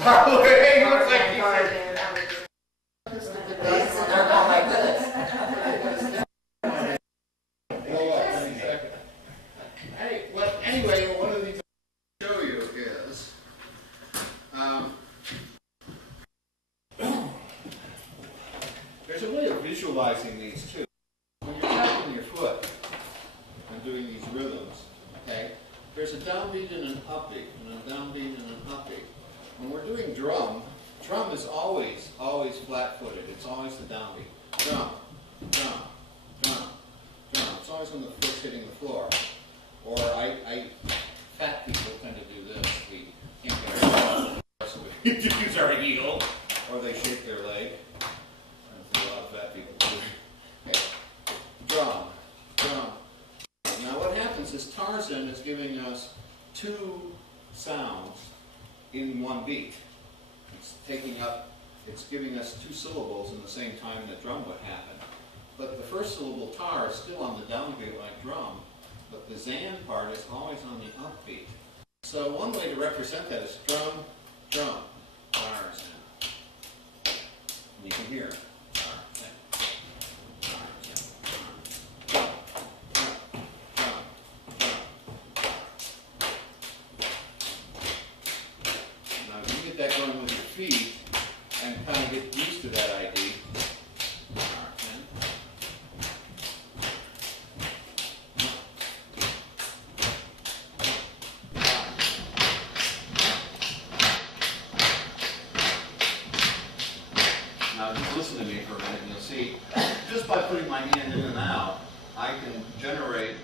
He looks like he's Oh my goodness. Well, anyway, one of the things I'll show you is there's a way of visualizing these too. When you're tapping your foot and doing these rhythms, okay, there's a downbeat and an upbeat, and a downbeat and an upbeat. When we're doing drum is always flat-footed. It's always the downbeat. Drum, drum, drum, drum. It's always when the foot's hitting the floor. Or fat people tend to do this. We can't get our foot, so we use our heel, or they shake their leg. That's what a lot of fat people do. Okay. Drum, drum. Now what happens is Tarzan is giving us two sounds in one beat. It's giving us two syllables in the same time that drum would happen. But the first syllable tar is still on the downbeat like drum, but the zan part is always on the upbeat. So one way to represent that is drum, drum, Tarzan. And you can hear it. Tarzan, Tarzan, drum, drum, drum, drum. Now if you get that going with your feet and kind of get used to that idea. Now just listen to me for a minute and you'll see, just by putting my hand in and out, I can generate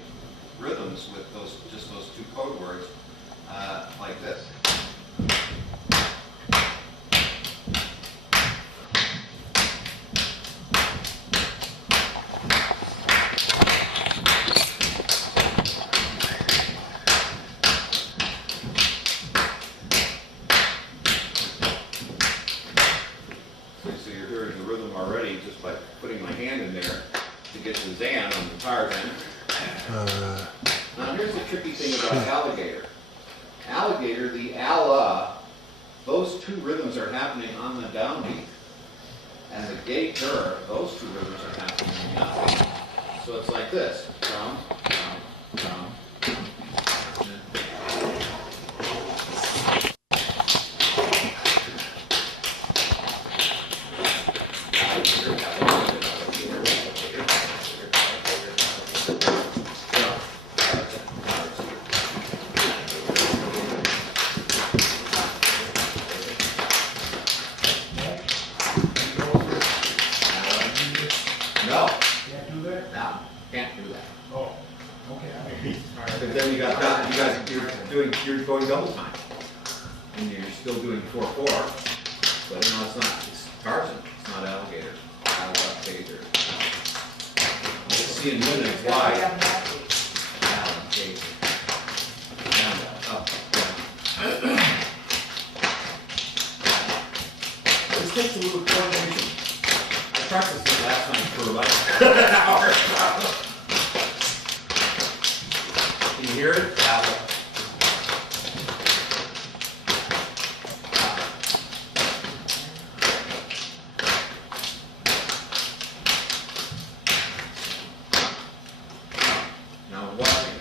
rhythms with just those two code words like this. So you're hearing the rhythm already just by putting my hand in there to get the zan on the Tarzan. Now here's the tricky thing about alligator. Alligator, the ala, those two rhythms are happening on the downbeat. And the gator, those two rhythms are happening on the upbeat. So it's like this. Drum, drum, drum. No. Can't do that? No, can't do that. Oh, okay. But then you're going double time. And you're still doing 4/4. But no, it's not. It's Tarzan. It's not alligator. Alligator. You see in minutes why. Alligator. Down, up, down. This takes a little coordination. I practiced it last time for like an hour. Can you hear it? Now watch it.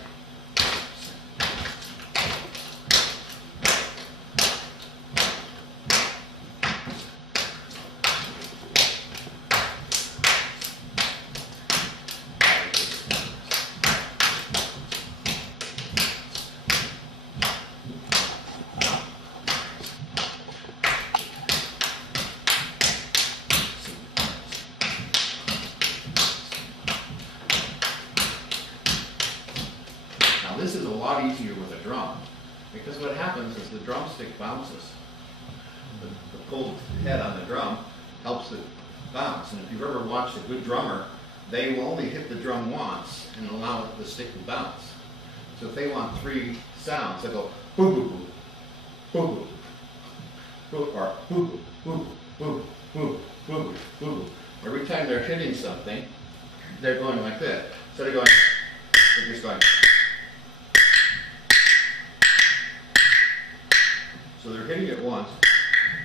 Now this is a lot easier with a drum, because what happens is the drumstick bounces. The pulled head on the drum helps it bounce, and if you've ever watched a good drummer, they will only hit the drum once and allow the stick to bounce. So if they want 3 sounds, they go boo boo boo, boo boo, boo, or boo boo, boo boo, boo boo, boo. Every time they're hitting something, they're going like this. So they're just going. So they're hitting it once,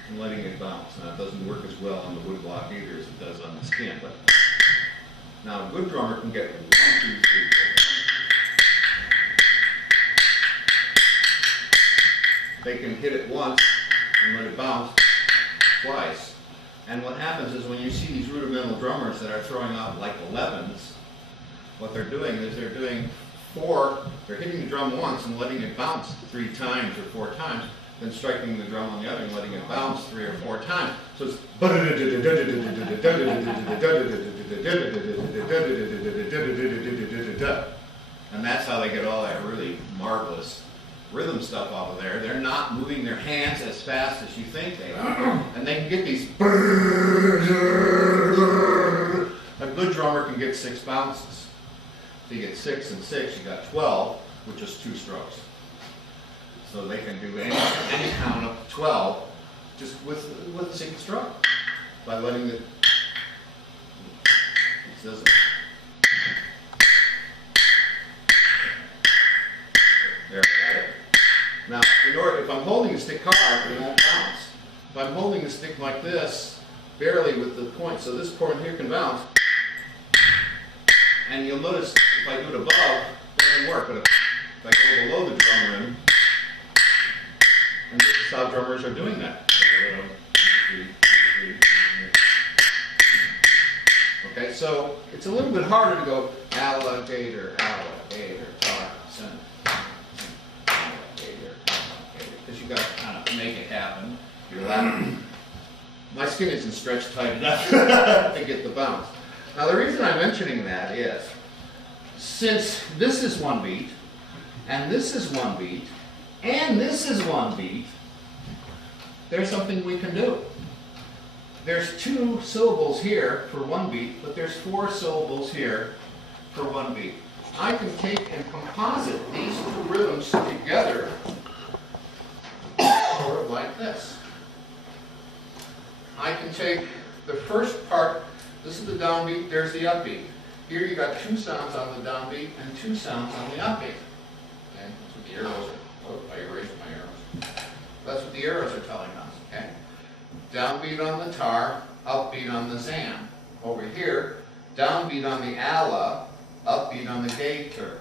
and letting it bounce. Now it doesn't work as well on the wood block either as it does on the skin, but now a good drummer can get 1, 2, 3, 4. They can hit it once and let it bounce twice. And what happens is when you see these rudimental drummers that are throwing out like 11s, what they're doing is they're doing 4, they're hitting the drum once and letting it bounce 3 times or 4 times, then striking the drum on the other and letting it bounce 3 or 4 times. So it's and that's how they get all that really marvelous rhythm stuff off of there. They're not moving their hands as fast as you think they are. And they can get these. A good drummer can get 6 bounces. So you get 6 and 6, you got 12 with just 2 strokes. So they can do any count up to 12 just with a single stroke by letting it. It doesn't. There I got it. Now, if I'm holding the stick hard, it won't bounce. If I'm holding the stick like this, barely with the point, so this point here can bounce. And you'll notice if I do it above, it doesn't work. But if I go below the drum rim, and this is how drummers are doing that. Okay, so it's a little bit harder to go alligator, alligator, targator, because you got to kind of make it happen. You're laughing. My skin isn't stretched tight enough to get the bounce. Now the reason I'm mentioning that is, since this is 1 beat, and this is 1 beat, and this is 1 beat, there's something we can do. There's 2 syllables here for 1 beat, but there's 4 syllables here for 1 beat. I can take and composite these 2 rhythms together, sort of like this. I can take the first part, this is the downbeat, there's the upbeat. Here you got 2 sounds on the downbeat and 2 sounds on the upbeat. Okay, that's what the arrows are. Oh, I erased my arrows. That's what the arrows are telling us. Okay, downbeat on the tar, upbeat on the zan. Over here, downbeat on the ala, upbeat on the gator.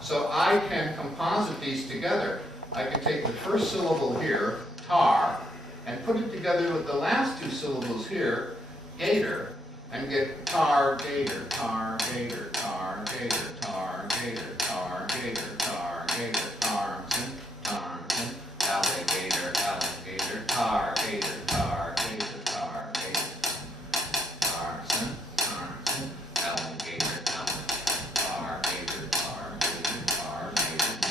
So I can composite these together. I can take the first syllable here, tar, and put it together with the last 2 syllables here, gator, and get tar, gator, tar, gator, tar, gator, tar, gator, tar, gator, tar, gator, tarmson, tarmson, alligator, alligator, tar, gator, tar, gator, tar, gator, tarmson, tarmson, alligator, alligator, tar, gator, tar, gator, tar, gator.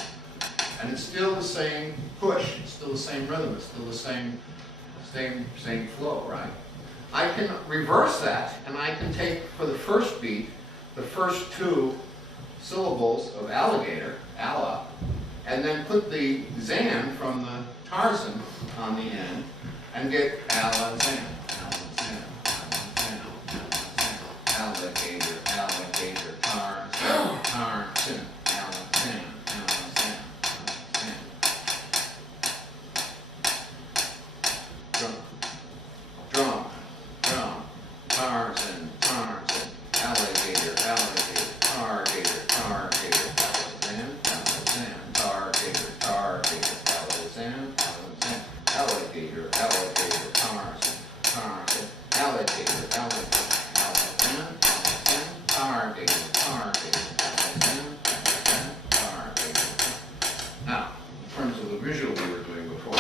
And it's still the same push, it's still the same rhythm, it's still the same flow, right? I can reverse that, and I can take, for the first beat, the first 2 syllables of alligator, ala, and then put the zan from the Tarzan on the end, and get alazan, alazan, alazan, alazan, alligator, alligator, Tarzan, Tarzan, alazan, alazan, alazan. Drum, drum. Tarzan, Tarzan, alligator, alligator, targator, targator, alazan, alazan, targator, targator, alazan, alazan, alligator, alligator, Tarzan, Tarzan, alligator, alligator, alazan, alazan, targator, targator, alazan, alazan, targator. Now, in terms of the visual we were doing before,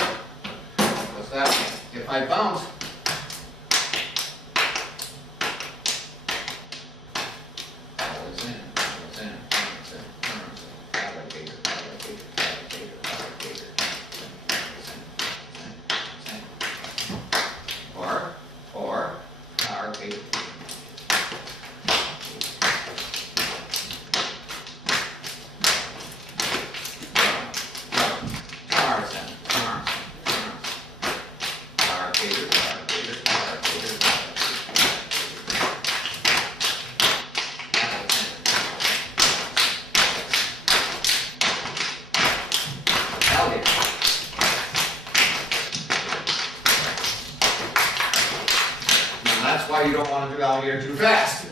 what's that mean? If I bounce or targator. Tarzan, Tarzan, Tarzan, targator, why you don't want to do alligator too fast.